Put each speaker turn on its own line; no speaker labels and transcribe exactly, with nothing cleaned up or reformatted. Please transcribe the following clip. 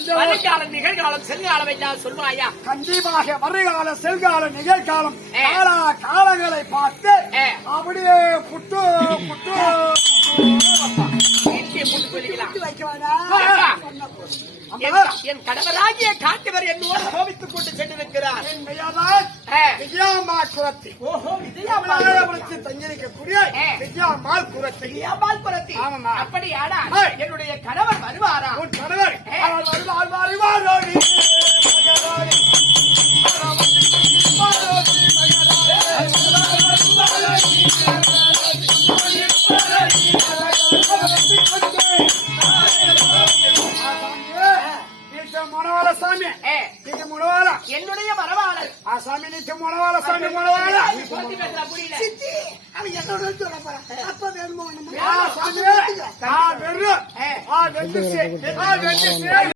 வருங்காலம் நிகழ்காலம் செல்காலம் என்றால் சொல்வாயா?
கண்டிப்பாக வருகால செல்கால நிகழ்காலம் காலா காலங்களை பார்த்து அப்படியே புட்டு புட்டு
என் கணவராகிய காட்டுவர் என்னோடு கோபித்துக் கொண்டு சென்றிருக்கிறார்.
விஜயாம்மா குரத்தி விஜயாபுரத்தில் தங்கியிருக்கக்கூடிய விஜயாம்மாள் குரத்தி
விஜயாம்மாள் குரத்தி. அப்படியாடா என்னுடைய கணவர் வருவாரா?
உன் கணவர் வருவார் வருவாரோடி மனவாள சாமி மனவாள
என்னுடைய மரவாளர்
சாமி நிச்சய மனவாள சாமி மனவாள
புரியல.
என்னோட சொல்ல போறேன் அப்ப வேணுமோ சாமி வெறும்